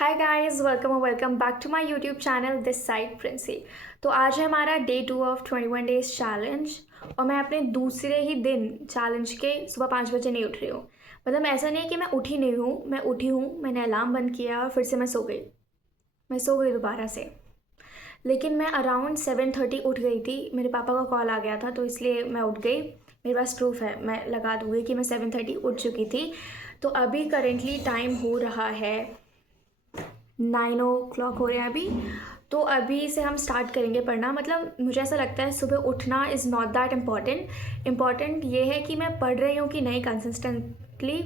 Hi guys, welcome back to my YouTube channel this side Princy. तो आज है हमारा डे 2 ऑफ 21 डेज चैलेंज। और मैं अपने दूसरे ही दिन चैलेंज के सुबह 5 बजे नहीं उठ रही हूँ। मतलब ऐसा नहीं है कि मैं उठी नहीं हूँ, मैं उठी हूँ, मैंने अलार्म बंद किया और फिर से मैं सो गई दोबारा से। लेकिन मैं अराउंड 7:30 उठ गई थी। मेरे पापा का कॉल आ गया था तो इसलिए मैं उठ गई। मेरे पास प्रूफ है, मैं लगा दूँगी कि मैं 7:30 उठ चुकी थी। तो अभी करेंटली टाइम हो रहा है 9 o'clock हो रहा है अभी। तो अभी से हम स्टार्ट करेंगे पढ़ना। मतलब मुझे ऐसा लगता है सुबह उठना is not that important. Important ये है कि मैं पढ़ रही हूँ कि नहीं कंसिस्टेंटली।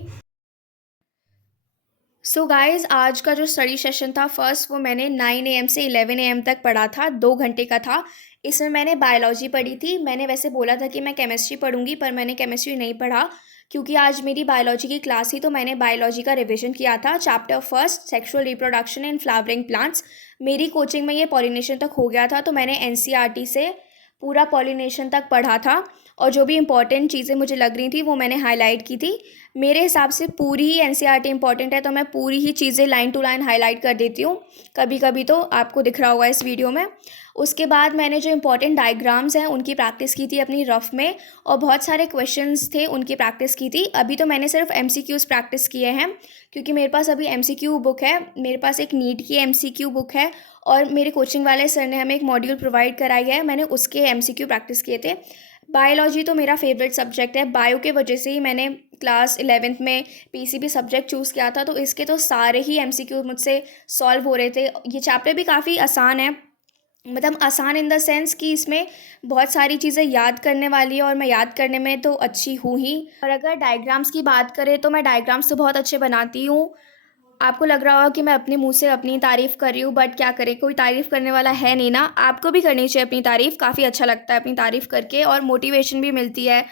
सो गाइज, आज का जो स्टडी सेशन था फर्स्ट, वो मैंने 9 AM से 11 AM तक पढ़ा था, 2 घंटे का था। इसमें मैंने बायोलॉजी पढ़ी थी। मैंने वैसे बोला था कि मैं केमिस्ट्री पढ़ूंगी, पर मैंने केमिस्ट्री नहीं पढ़ा क्योंकि आज मेरी बायोलॉजी की क्लास थी। तो मैंने बायोलॉजी का रिवीजन किया था। Chapter first, sexual reproduction in flowering plants. मेरी कोचिंग में ये पॉलिनेशन तक हो गया था, तो मैंने एनसीईआरटी से पूरा पॉलिनेशन तक पढ़ा था। और जो भी इंपॉर्टेंट चीज़ें मुझे लग रही थी वो मैंने हाईलाइट की थी। मेरे हिसाब से पूरी ही एनसीईआरटी इंपॉर्टेंट है, तो मैं पूरी ही चीज़ें लाइन टू लाइन हाईलाइट कर देती हूँ। कभी कभी तो आपको दिख रहा होगा इस वीडियो में। उसके बाद मैंने जो इंपॉर्टेंट डायग्राम्स हैं उनकी प्रैक्टिस की थी अपनी रफ में। और बहुत सारे क्वेश्चंस थे, उनकी प्रैक्टिस की थी। अभी तो मैंने सिर्फ एमसीक्यूज़ प्रैक्टिस किए हैं क्योंकि मेरे पास अभी एमसीक्यू बुक है। मेरे पास एक नीट की एमसीक्यू बुक है और मेरे कोचिंग वाले सर ने हमें एक मॉड्यूल प्रोवाइड कराई है, मैंने उसके एमसीक्यू प्रैक्टिस किए थे। बायोलॉजी तो मेरा फेवरेट सब्जेक्ट है। बायो के वजह से ही मैंने क्लास 11th में पीसीबी सब्जेक्ट चूज़ किया था। तो इसके तो सारे ही एमसीक्यू मुझसे सॉल्व हो रहे थे। ये चैप्टर भी काफ़ी आसान है। मतलब आसान इन द सेंस कि इसमें बहुत सारी चीज़ें याद करने वाली है और मैं याद करने में तो अच्छी हूँ ही। और अगर डायग्राम्स की बात करें तो मैं डायग्राम्स तो बहुत अच्छे बनाती हूँ। आपको लग रहा होगा कि मैं अपने मुंह से अपनी तारीफ़ कर रही हूँ, बट क्या करें, कोई तारीफ़ करने वाला है नहीं ना। आपको भी करनी चाहिए अपनी तारीफ़, काफ़ी अच्छा लगता है अपनी तारीफ़ करके और मोटिवेशन भी मिलती है।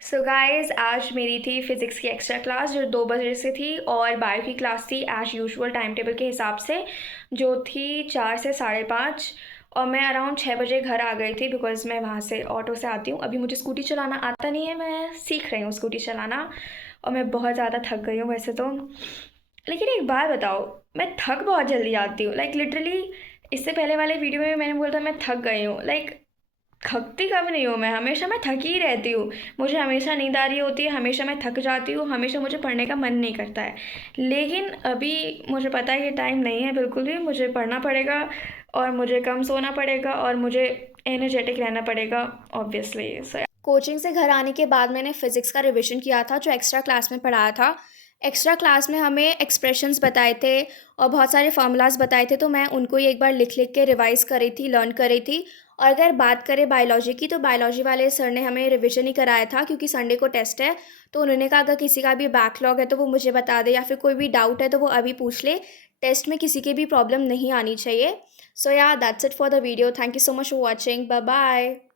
सो गाइस, आज मेरी थी फिज़िक्स की एक्स्ट्रा क्लास जो 2 बजे से थी, और बायो की क्लास थी एज यूजुअल टाइम टेबल के हिसाब से, जो थी 4 से 5:30। और मैं अराउंड 6 बजे घर आ गई थी बिकॉज़ मैं वहाँ से ऑटो से आती हूँ। अभी मुझे स्कूटी चलाना आता नहीं है, मैं सीख रही हूँ स्कूटी चलाना और मैं बहुत ज़्यादा थक गई हूँ वैसे तो। लेकिन एक बात बताओ, मैं थक बहुत जल्दी जाती हूँ, लाइक लिटरली इससे पहले वाले वीडियो में मैंने बोला था मैं थक गई हूँ, लाइक थकती कब नहीं हूँ मैं थकी ही रहती हूँ। मुझे हमेशा नींद आ रही होती है, हमेशा मैं थक जाती हूँ, हमेशा मुझे पढ़ने का मन नहीं करता है। लेकिन अभी मुझे पता है कि टाइम नहीं है बिल्कुल भी, मुझे पढ़ना पड़ेगा और मुझे कम सोना पड़ेगा और मुझे एनर्जेटिक रहना पड़ेगा ऑब्वियसली। सो कोचिंग से घर आने के बाद मैंने फ़िज़िक्स का रिविज़न किया था जो एक्स्ट्रा क्लास में पढ़ाया था। एक्स्ट्रा क्लास में हमें एक्सप्रेशंस बताए थे और बहुत सारे फ़ॉर्मूलाज़ बताए थे, तो मैं उनको ही एक बार लिख-लिख के रिवाइज़ कर रही थी, लर्न कर रही थी। और अगर बात करें बायोलॉजी की, तो बायोलॉजी वाले सर ने हमें रिविज़न ही कराया था क्योंकि संडे को टेस्ट है, तो उन्होंने कहा अगर किसी का भी बैकलॉग है तो वो मुझे बता दे या फिर कोई भी डाउट है तो वो अभी पूछ ले। टेस्ट में किसी की भी प्रॉब्लम नहीं आनी चाहिए। So yeah that's it for the video. Thank you so much for watching. Bye bye.